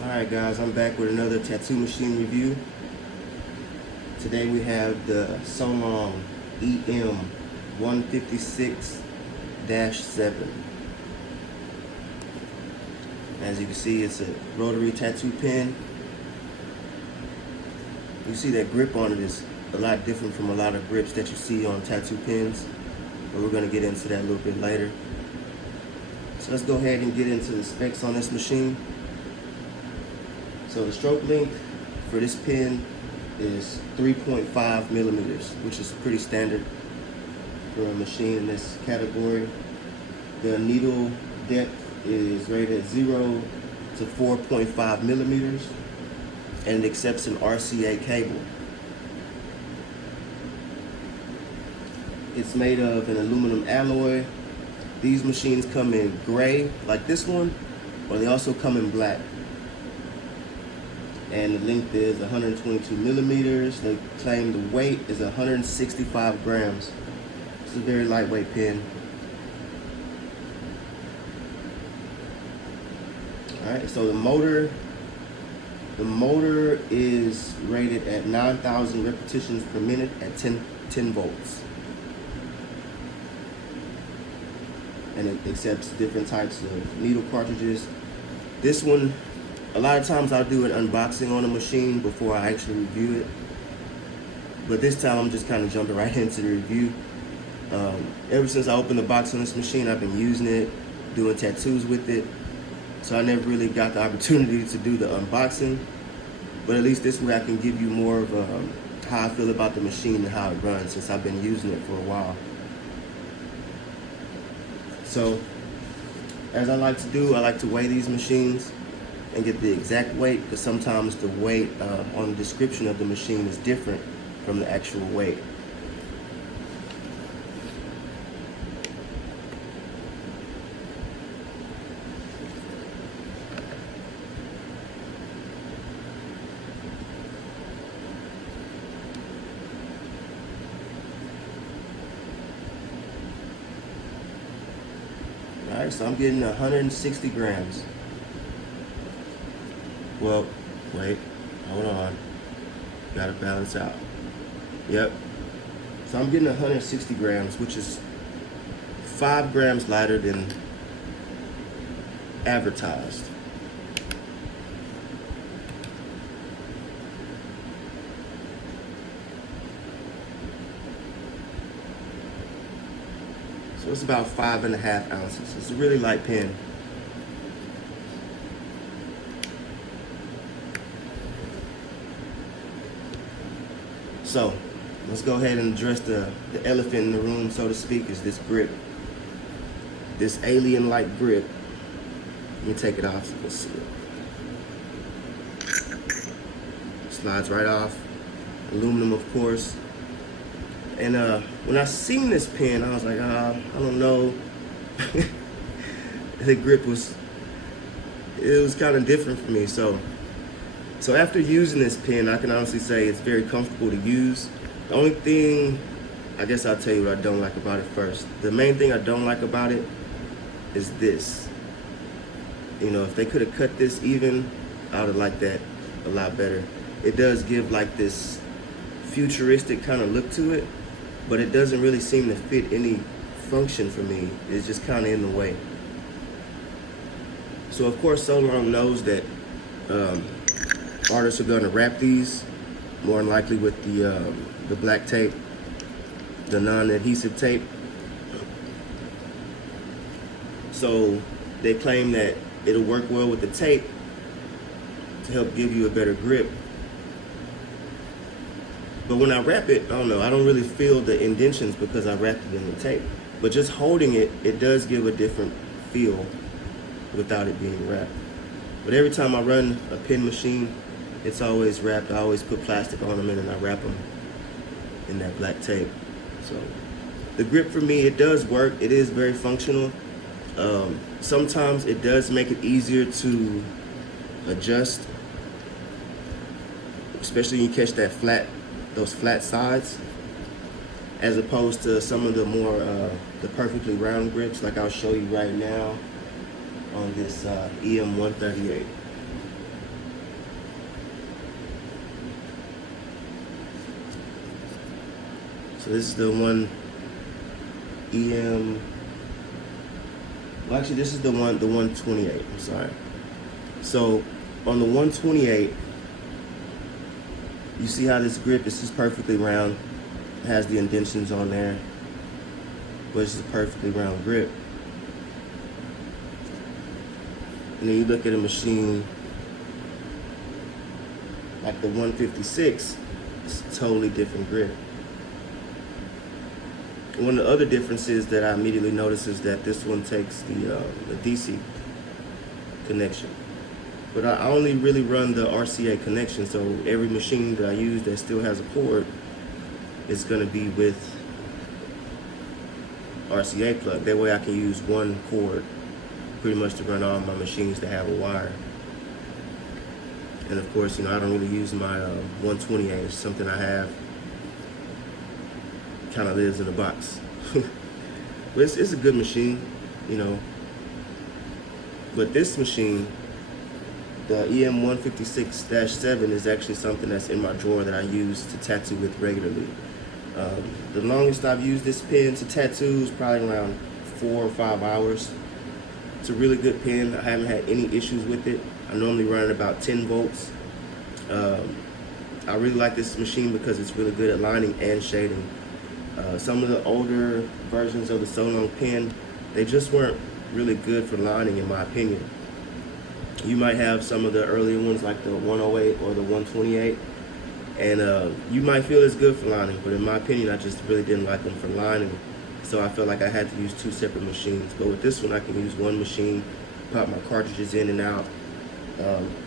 Alright guys, I'm back with another tattoo machine review. Today we have the Solong EM156-7. As you can see, it's a rotary tattoo pen. You see that grip on it is a lot different from a lot of grips that you see on tattoo pens, but we're going to get into that a little bit later. So let's go ahead and get into the specs on this machine. So the stroke length for this pen is 3.5 millimeters, which is pretty standard for a machine in this category. The needle depth is rated at 0 to 4.5 millimeters, and it accepts an RCA cable. It's made of an aluminum alloy. These machines come in gray, like this one, or they also come in black. And the length is 122 millimeters. They claim the weight is 165 grams. It's a very lightweight pen. Alright, so the motor is rated at 9,000 repetitions per minute at 10 volts. And it accepts different types of needle cartridges. This one, a lot of times I'll do an unboxing on a machine before I actually review it. But this time I'm just kind of jumping right into the review. Ever since I opened the box on this machine, I've been using it, doing tattoos with it. So I never really got the opportunity to do the unboxing. But at least this way I can give you more of how I feel about the machine and how it runs, since I've been using it for a while. So, as I like to do, I like to weigh these machines and get the exact weight, because sometimes the weight on the description of the machine is different from the actual weight. Alright, so I'm getting 160 grams. Well, wait, hold on. Gotta balance out. Yep. So I'm getting 160 grams, which is 5 grams lighter than advertised. So it's about 5.5 ounces. It's a really light pen. So let's go ahead and address the elephant in the room, so to speak, is this grip. This alien-like grip. Let me take it off so you can see it. Slides right off. Aluminum, of course. And when I seen this pen, I was like, I don't know. The grip was kind of different for me. So after using this pen, I can honestly say it's very comfortable to use. The only thing, I guess I'll tell you what I don't like about it first. The main thing I don't like about it is this. You know, if they could have cut this even, I would have liked that a lot better. It does give like this futuristic kind of look to it, but it doesn't really seem to fit any function for me. It's just kind of in the way. So of course Solong knows that artists are going to wrap these more than likely with the black tape, the non-adhesive tape. So they claim that it'll work well with the tape to help give you a better grip. But when I wrap it, I don't know, I don't really feel the indentions because I wrapped it in the tape. But just holding it, it does give a different feel without it being wrapped. But every time I run a pen machine, it's always wrapped. I always put plastic on them and then I wrap them in that black tape. So the grip for me, it does work. It is very functional. Sometimes it does make it easier to adjust, especially when you catch that those flat sides, as opposed to some of the more the perfectly round grips, like I'll show you right now on this EM138. So this is the one well, actually, this is the 128. I'm sorry. So on the 128, you see how this grip is perfectly round. It has the indentions on there, but it's just a perfectly round grip. And then you look at a machine like the 156, it's a totally different grip. One of the other differences that I immediately noticed is that this one takes the DC connection. But I only really run the RCA connection, so every machine that I use that still has a cord is going to be with RCA plug. That way I can use one cord pretty much to run all my machines that have a wire. And of course, I don't really use my 128. It's something I have. Kind of lives in a box. But it's a good machine, But this machine, the EM156-7, is actually something that's in my drawer that I use to tattoo with regularly. The longest I've used this pen to tattoo is probably around 4 or 5 hours. It's a really good pen. I haven't had any issues with it. I normally run at about 10 volts. I really like this machine because it's really good at lining and shading. Some of the older versions of the Solong pen, they just weren't really good for lining, in my opinion. You might have some of the earlier ones like the 108 or the 128, and you might feel it's good for lining, but in my opinion, I just really didn't like them for lining. So I felt like I had to use 2 separate machines. But with this one, I can use one machine, pop my cartridges in and out.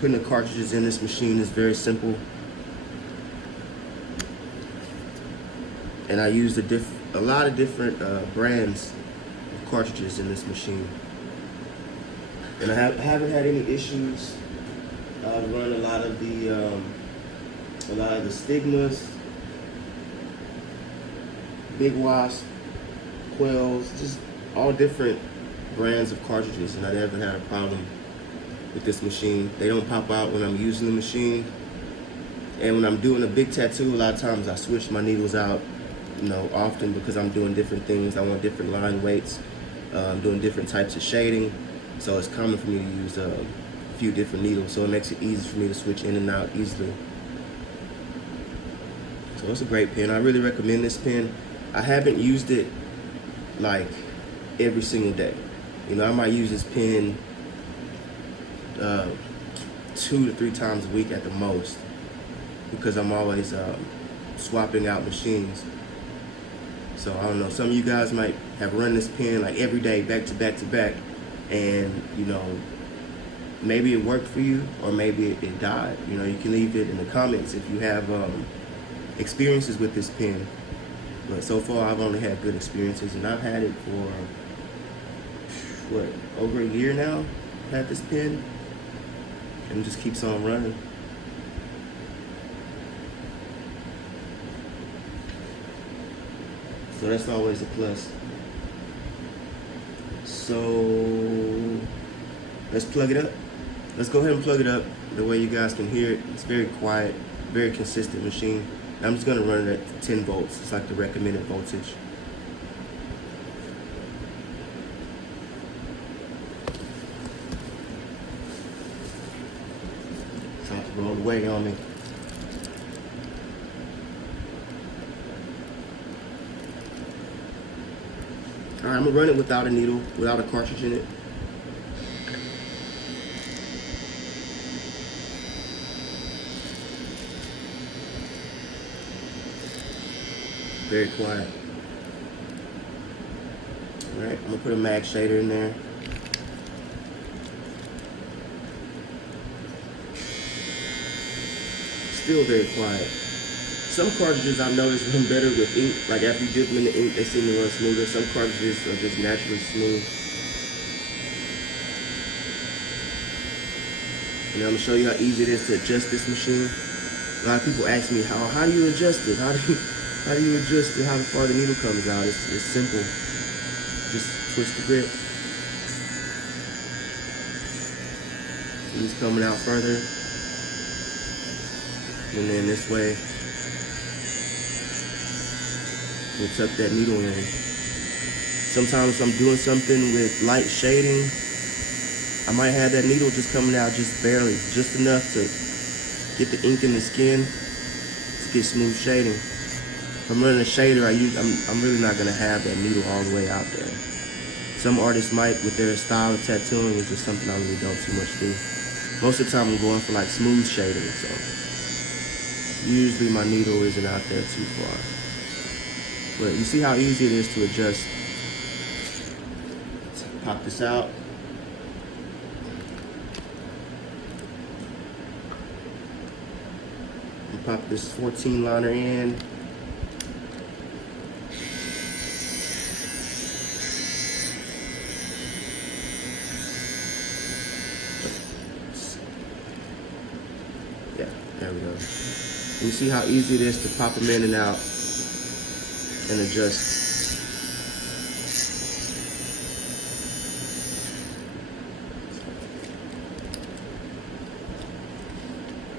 Putting the cartridges in this machine is very simple. And I used a lot of different brands of cartridges in this machine. And I haven't had any issues. I've run a lot of the Stigmas, Big Wasp, Quells, just all different brands of cartridges, and I never had a problem with this machine. They don't pop out when I'm using the machine. And when I'm doing a big tattoo, a lot of times I switch my needles out, often because I'm doing different things. I want different line weights. I'm doing different types of shading. So it's common for me to use a few different needles. So it makes it easy for me to switch in and out easily. So it's a great pen. I really recommend this pen. I haven't used it like every single day. I might use this pen 2 to 3 times a week at the most, because I'm always swapping out machines. So I don't know, some of you guys might have run this pen like every day, back to back to back, and maybe it worked for you, or maybe it died. You can leave it in the comments if you have experiences with this pen. But so far I've only had good experiences, and I've had it for over a year now. I've had this pen, and it just keeps on running. So that's always a plus. So let's plug it up. Let's go ahead and plug it up the way you guys can hear it. It's very quiet, very consistent machine. I'm just gonna run it at 10 volts. It's like the recommended voltage. Trying to roll away on me. All right, I'm gonna run it without a needle, without a cartridge in it. Very quiet. All right, I'm gonna put a mag shader in there. Still very quiet. Some cartridges I've noticed run better with ink. Like after you dip them in the ink, they seem to run smoother. Some cartridges are just naturally smooth. And I'm gonna show you how easy it is to adjust this machine. A lot of people ask me, how do you adjust it? How do you adjust it, how far the needle comes out? It's simple. Just twist the grip. See, it's coming out further. And then this way. We'll tuck that needle in. Sometimes if I'm doing something with light shading, I might have that needle just coming out just barely, just enough to get the ink in the skin to get smooth shading. If I'm running a shader, I'm really not gonna have that needle all the way out there. Some artists might with their style of tattooing, which is something I really don't too much do. Most of the time I'm going for like smooth shading, so usually my needle isn't out there too far. But you see how easy it is to adjust. Pop this out. And pop this 14 liner in. Yeah, there we go. And you see how easy it is to pop them in and out and adjust.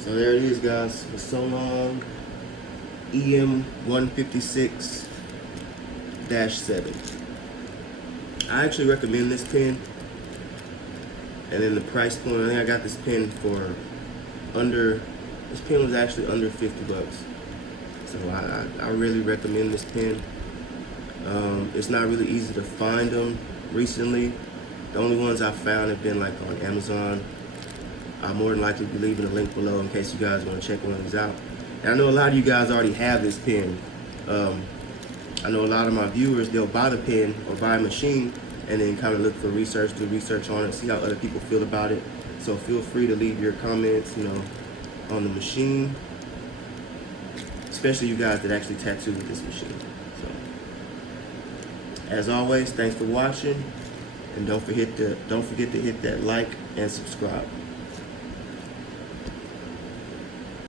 So there it is, guys. The Solong EM156-7. I actually recommend this pen. And then the price point, I think I got this pen for this pen was actually under 50 bucks. So I really recommend this pen. It's not really easy to find them recently. The only ones I've found have been like on Amazon. I'll more than likely be leaving a link below in case you guys want to check one of these out. And I know a lot of you guys already have this pen. I know a lot of my viewers, they'll buy the pen or buy a machine and then kind of look for research, do research on it, see how other people feel about it. So feel free to leave your comments, on the machine, especially you guys that actually tattoo with this machine. So, as always, thanks for watching, and don't forget to hit that like and subscribe.